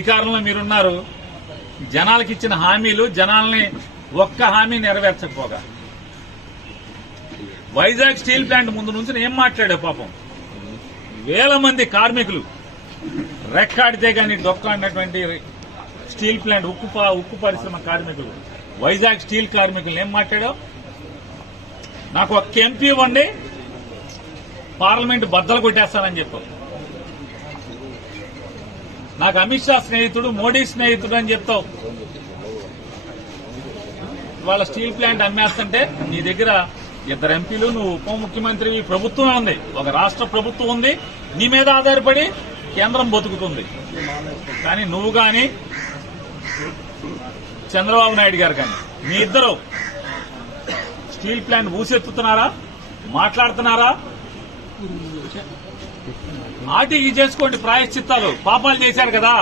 అధికారంలో మీరున్నారు. జనాలకు ఇచ్చిన హామీలు జనాల్ని ఒక్క హామీ నెరవేర్చకపోగా వైజాగ్ స్టీల్ ప్లాంట్ ముందు నుంచి ఏం మాట్లాడావు? పాపం వేల మంది కార్మికులు రెక్కాడితే గాని డొక్కాడినటువంటి స్టీల్ ప్లాంట్ ఉక్కు పరిశ్రమ కార్మికులు, వైజాగ్ స్టీల్ కార్మికులు ఏం మాట్లాడావు? నాకు ఒక్క ఎంపీ ఇవ్వండి, పార్లమెంట్ బద్దలు కొట్టేస్తానని చెప్పావు. నాకు అమిత్ షా స్నేహితుడు, మోడీ స్నేహితుడు అని చెప్తావు. వాళ్ళ స్టీల్ ప్లాంట్ అమ్మేస్తుంటే నీ దగ్గర ఇద్దరు ఎంపీలు, నువ్వు ఉప ముఖ్యమంత్రి, ప్రభుత్వం ఉంది, ఒక రాష్ట్ర ప్రభుత్వం ఉంది, నీ మీద ఆధారపడి కేంద్రం బతుకుతుంది. కానీ నువ్వు కానీ చంద్రబాబు నాయుడు గారు కానీ మీ ఇద్దరు స్టీల్ ప్లాంట్ ఊసెత్తుతున్నారా, మాట్లాడుతున్నారా? ఆర్టీఈ చేసుకోండి, ప్రాయశ్చిత్తాలు. పాపాలు చేశారు కదా.